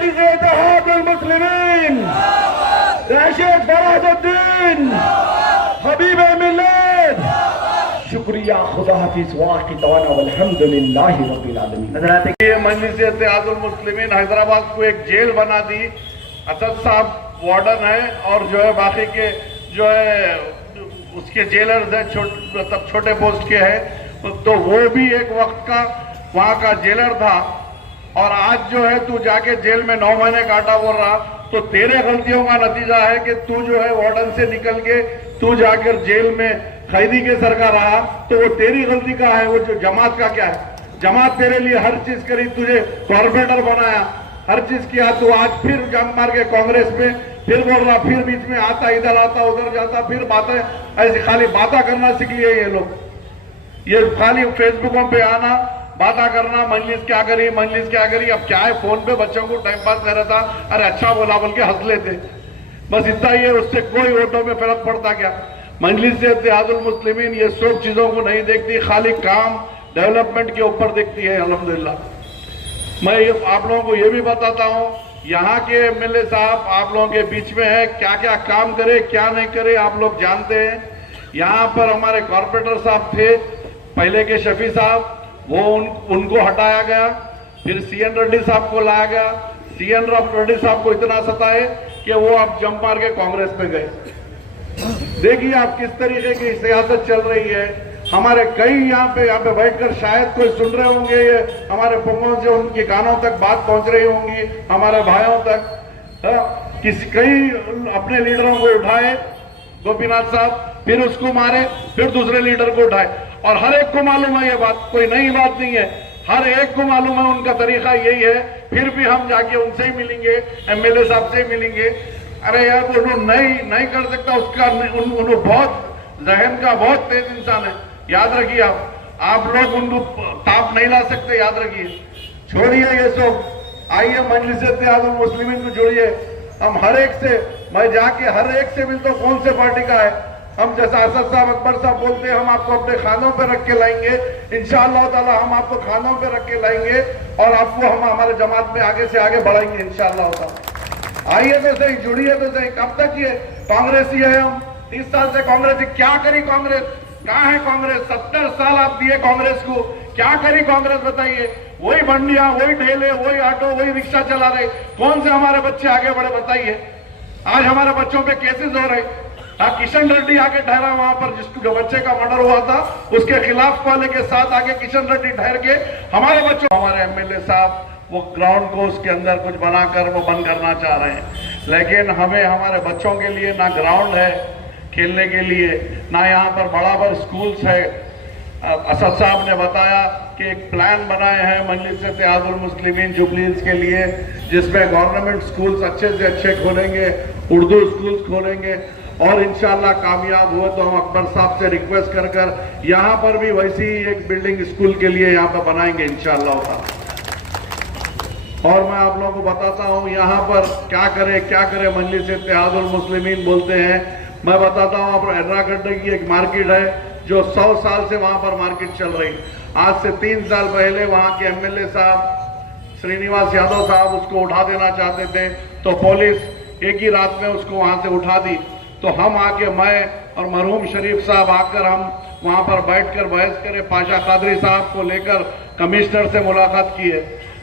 मजलिस इत्तेहादुल मुस्लिमीन, राशिद फराजुद्दीन, हबीब मिल्लत, शुक्रिया, खुदा हाफिज, वाक़ी तवाना वल्हम्दुलिल्लाहि रब्बिल आलमीन। हज़रात ये मजलिस इत्तेहादुल मुस्लिमीन हैदराबाद को एक जेल बना दी। असद साहब वार्डन है और जो है बाकी के जो है उसके जेलर्स है मतलब छोटे पोस्ट के हैं, तो वो भी एक वक्त का वहाँ का जेलर था और आज जो है तू जाके जेल में 9 महीने काटा बोल रहा, तो तेरे गलतियों का नतीजा है कि तू जो है वार्डन से निकल के तू जाकर जेल में कैदी के सर का रहा, तो वो तेरी गलती का है। वो जो जमात का क्या है, जमात तेरे लिए हर चीज करी, तुझे कॉर्पोरेटर बनाया, हर चीज किया, तू आज फिर जंग मार के कांग्रेस में फिर बोल रहा, फिर बीच में आता, इधर आता उधर जाता, फिर बातें ऐसी खाली बातें करना सीख लिए ये लोग। ये खाली फेसबुकों पे आना, बातें करना, मजलिस क्या करी, मजलिस क्या करी। अब क्या है, फोन पे बच्चों को टाइम पास कर रहा था, अरे अच्छा बोला बोल के हंस लेते, बस इतना ही है। उससे कोई वोटों में फर्क पड़ता क्या। मजलिस इत्तेहादुल मुस्लिमीन ये सब चीजों को नहीं देखती, खाली काम डेवलपमेंट के ऊपर देखती है। अल्हम्दुलिल्लाह मैं आप लोगों को ये भी बताता हूँ, यहाँ के एमएलए साहब आप लोगों के बीच में है, क्या क्या काम करे क्या नहीं करे आप लोग जानते हैं। यहाँ पर हमारे कॉर्पोरेटर साहब थे पहले के, शफी साहब, वो उनको हटाया गया, फिर सीएन रेड्डी साहब को लाया गया। सीएन रेड्डी साहब को इतना सताए कि वो अब जंप मार के कांग्रेस में गए। देखिए आप किस तरीके की सियासत चल रही है। हमारे कई यहाँ पे बैठकर शायद कोई सुन रहे होंगे, ये हमारे पुंगों से उनके कानों तक बात पहुंच रही होंगी, हमारे भाइयों तक। कई अपने लीडरों को उठाए गोपीनाथ साहब, फिर उसको मारे, फिर दूसरे लीडर को उठाए, और हर एक को मालूम है ये बात, कोई नई बात नहीं है, हर एक को मालूम है उनका तरीका यही है। फिर भी हम जाके उनसे ही मिलेंगे, एमएलए साहब से ही मिलेंगे। अरे यार वो नहीं कर सकता, उसका उनको बहुत जहन का बहुत तेज इंसान है, याद रखिए। आप लोग उनको ताप नहीं ला सकते, याद रखिए। छोड़िए ये सब, आइए मजलिस इत्तेहादुल मुस्लिमीन को जोड़िए। हम हर एक से, मैं जाके हर एक से मिलता हूँ, कौन से पार्टी का है। हम जैसा असद साहब अकबर साहब बोलते हैं, हम आपको अपने खानों पे रख के लाएंगे इंशाअल्लाह ताला, हम आपको खानों पे रख के लाएंगे और आपको हम हमारे जमात में आगे से आगे बढ़ाएंगे इंशाअल्लाह ताला। आइए तो सही, जुड़िए तो सही। कब तक ये कांग्रेसी है हम, 30 साल से कांग्रेसी, क्या करी कांग्रेस, कहाँ है कांग्रेस। 70 साल आप दिए कांग्रेस को, क्या करी कांग्रेस बताइए। वही भंडिया, वही ठेले, वही ऑटो, वही रिक्शा चला रहे, कौन से हमारे बच्चे आगे बढ़े बताइए। आज हमारे बच्चों पे केसेस हो रहे। हाँ, किशन रेड्डी आके ठहरा वहां पर, जिसको जो बच्चे का मर्डर हुआ था उसके खिलाफ वाले के साथ आके किशन रेड्डी ठहर के हमारे बच्चों, हमारे एमएलए साहब वो ग्राउंड को उसके अंदर कुछ बनाकर वो बंद करना चाह रहे हैं। लेकिन हमें हमारे बच्चों के लिए ना ग्राउंड है खेलने के लिए, ना यहाँ पर बराबर स्कूल्स है। असद साहब ने बताया कि एक प्लान बनाए हैं मजलिस इत्तेहादुल मुस्लिमीन जुबली हिल्स के लिए, जिसमें गवर्नमेंट स्कूल्स अच्छे से अच्छे खोलेंगे, उर्दू स्कूल्स खोलेंगे, और इंशाल्लाह कामयाब हुए तो हम अकबर साहब से रिक्वेस्ट कर यहाँ पर भी वैसी ही एक बिल्डिंग स्कूल के लिए यहाँ पर बनाएंगे इंशाल्लाह। और मैं आप लोगों को बताता हूँ यहाँ पर क्या करे मजलिस इत्तेहादुल मुस्लिमीन बोलते हैं। मैं बताता हूँ, आप एर्रागड्डे की एक मार्केट है जो 100 साल से वहां पर मार्केट चल रही। आज से 3 साल पहले वहां के एमएलए साहब श्रीनिवास यादव साहब उसको उठा देना चाहते थे, तो पुलिस एक ही रात में उसको वहां से उठा दी। तो हम आके, मैं और मरहूम शरीफ साहब आकर हम वहां पर बैठकर बहस करे। पाशा कादरी साहब को लेकर कमिश्नर से मुलाकात की है।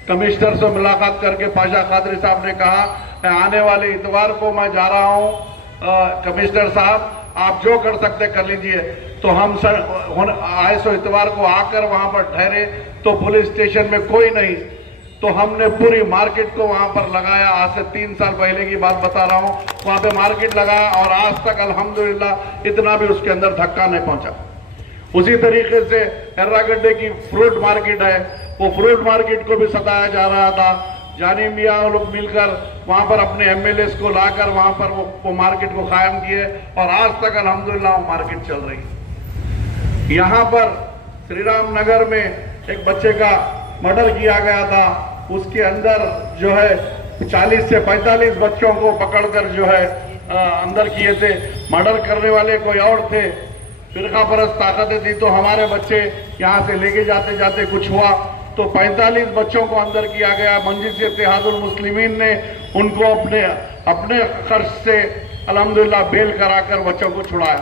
कमिश्नर से मुलाकात करके पाशा कादरी साहब ने कहा, आने वाले इतवार को मैं जा रहा हूँ, कमिश्नर साहब आप जो कर सकते कर लीजिए। तो हम आए सो इतवार को आकर वहां पर ठहरे, तो पुलिस स्टेशन में कोई नहीं, तो हमने पूरी मार्केट को वहां पर लगाया। आज से 3 साल पहले की बात बता रहा हूं, वहां पे मार्केट लगाया और आज तक अल्हम्दुलिल्लाह इतना भी उसके अंदर धक्का नहीं पहुंचा। उसी तरीके से एर्रागड्डे की फ्रूट मार्केट है, वो फ्रूट मार्केट को भी सताया जा रहा था। जानी मियाँ लोग मिलकर वहां पर अपने एमएलए को लाकर वहां पर वो मार्केट को कायम किए और आज तक अल्हम्दुलिल्लाह वो मार्केट चल रही है। यहाँ पर श्री राम नगर में एक बच्चे का मर्डर किया गया था, उसके अंदर जो है 40 से 45 बच्चों को पकड़कर जो है अंदर किए थे। मर्डर करने वाले कोई और थे, फिरका परस्त ताकतें थी, तो हमारे बच्चे यहाँ से लेके जाते जाते कुछ हुआ तो 45 बच्चों को अंदर किया गया। मजलिस इत्तेहादुल मुस्लिमीन ने उनको अपने खर्च से अल्हम्दुलिल्लाह बेल कराकर बच्चों को छुड़ाया।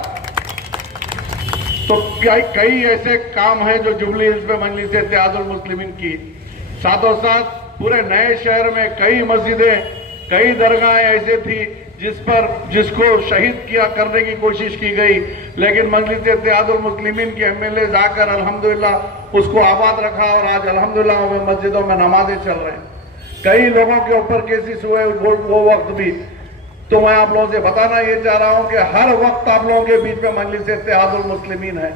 तो कई ऐसे काम हैं जो जुबली हिल्स में मजलिस इत्तेहादुल मुस्लिमीन की। साथों साथ पूरे नए शहर में कई मस्जिदें, कई दरगाहें ऐसे थी जिसको शहीद किया करने की कोशिश की गई, लेकिन मजलिस इत्तेहादुल मुस्लिमीन के एमएलए जाकर अल्हम्दुलिल्लाह उसको आबाद रखा और आज अल्हम्दुलिल्लाह मस्जिदों में नमाजें चल रहे हैं। कई लोगों के ऊपर केसेस हुए वो वक्त भी। तो मैं आप लोगों से बताना ये चाह रहा हूं कि हर वक्त आप लोगों के बीच में मजलिस इत्तेहादुल मुस्लिमीन है।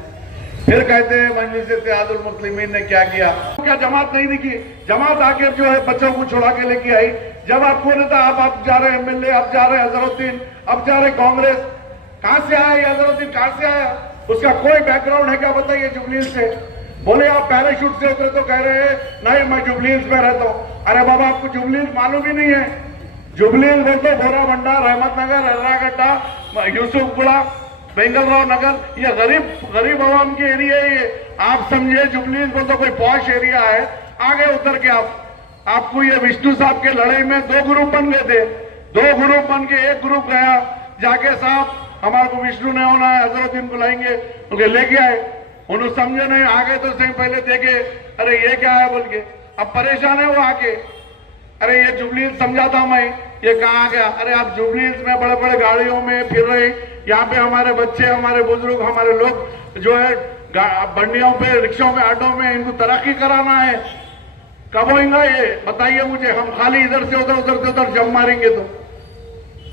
फिर कहते हैं मजलिस इत्तेहादुल मुस्लिमीन ने क्या किया, क्या जमात नहीं दिखी? जमात आके जो है बच्चों को छुड़ा के लेके आई। जब आपको नहीं था, आप जा रहे एमएलए, अब जा रहे अजहरुद्दीन, अब जा रहे कांग्रेस। कहां से आया ये अजहरुद्दीन, कहां से आया? उसका कोई बैकग्राउंड है क्या बताइए जुबली से? बोले आप पैराशूट से उतरे तो कह रहे हैं नहीं मैं जुबली में रहता हूं। अरे बाबा आपको जुबली मालूम ही नहीं है। जुबली बोलते भोरा भंडार, रहमत नगर, अर्रागड्डा, यूसुफपुरा, बेंगलराव नगर, ये गरीब आवाम के एरिया है। ये आप समझिए जुबली बोलते कोई पॉश एरिया है। आगे उतर के आपको ये विष्णु साहब के लड़ाई में 2 ग्रुप बन गए थे। 2 ग्रुप बन के एक ग्रुप गया जाके साहब हमारे को विष्णु ने होना है, अजहरुद्दीन को लाएंगे, उनके लेके आए। उन्होंने समझे नहीं, आगे तो सही पहले देखे अरे ये क्या है बोल के, अब परेशान है वो आके। अरे ये जुबली समझा था मैं, ये कहाँ गया? अरे आप जुबली में बड़े बड़े गाड़ियों में फिर रहे, यहाँ पे हमारे बच्चे, हमारे बुजुर्ग, हमारे लोग जो है बंडियों पे, रिक्शों में, ऑटो में, इनको तरक्की कराना है। कब होगा ये बताइए मुझे? हम खाली इधर से उधर जम मारेंगे तो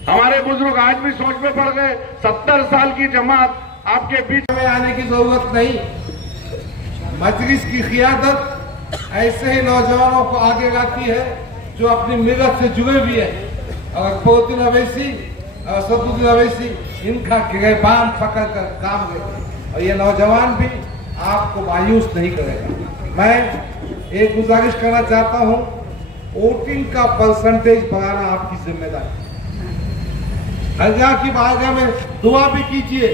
हमारे बुजुर्ग आज भी सोच में पड़ गए। 70 साल की जमात आपके बीच में आने की जरूरत नहीं। मजलिस की क़ियादत ऐसे ही नौजवानों को आगे लाती है जो अपनी मिलत से जुड़े भी है। और अकबरुद्दीन अवैसी और असदुद्दीन अवैसी इनका गिरबान पकड़ कर काम गए और ये नौजवान भी आपको मायूस नहीं करेगा। मैं एक गुजारिश करना चाहता हूं, वोटिंग का परसेंटेज बढ़ाना आपकी जिम्मेदारी। अल्लाह की बारगाह में दुआ भी कीजिए,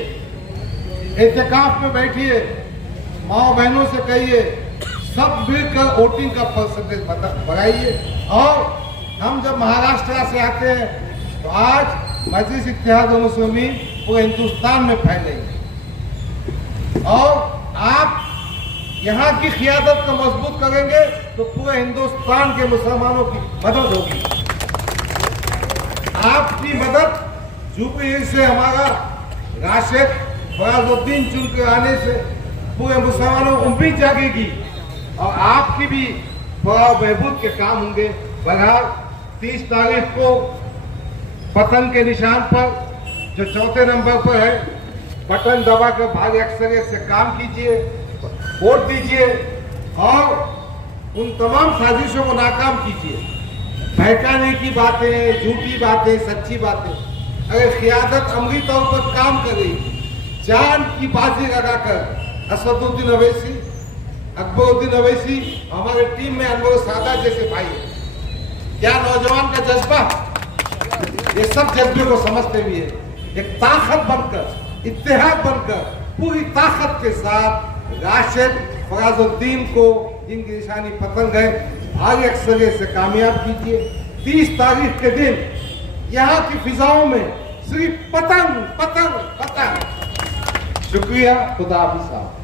एहतिकाफ में बैठिए, माँ बहनों से कहिए, सब मिलकर वोटिंग का परसेंटेज बढ़ाइए। और हम जब महाराष्ट्र से आते हैं तो आज मजलिस इत्तेहादुल मुस्लिमीन पूरे हिंदुस्तान में फैलेंगे और आप यहाँ की क़ियादत को मजबूत करेंगे तो पूरे हिंदुस्तान के मुसलमानों की मदद होगी। आपकी मदद जुबली हिल्स से हमारा राशिद फराजुद्दीन चुन कर आने से पूरे मुसलमानों को उम्मीद जागेगी और आपकी भी फलाह बहबूद के काम होंगे। बहरहाल 30 तारीख को पतन के निशान पर जो 4थे नंबर पर है, बटन दबाकर भारी अक्सरियत से काम कीजिए, वोट दीजिए और उन तमाम साजिशों को नाकाम कीजिए। बहकाने की बातें, झूठी बातें, सच्ची बातें, अगर क़ियादत अमली तौर पर काम कर रही, जान की बाजी लगाकर असदुद्दीन अवैसी, अकबरुद्दीन अवैसी, हमारे टीम में अनवर सादा जैसे भाई है। क्या नौजवान का जज्बा, ये सब जज्बे को समझते हुए एक ताकत बनकर, इत्तेहाद बनकर पूरी ताकत के साथ राशिद फराजुद्दीन को जिनकी निशानी पतंग है भारी अक्सरियत से कामयाब कीजिए। 30 तारीख के दिन यहाँ की फिजाओं में सिर्फ पतंग पतंग पतंग। शुक्रिया, खुदा हाफिज़ साहब।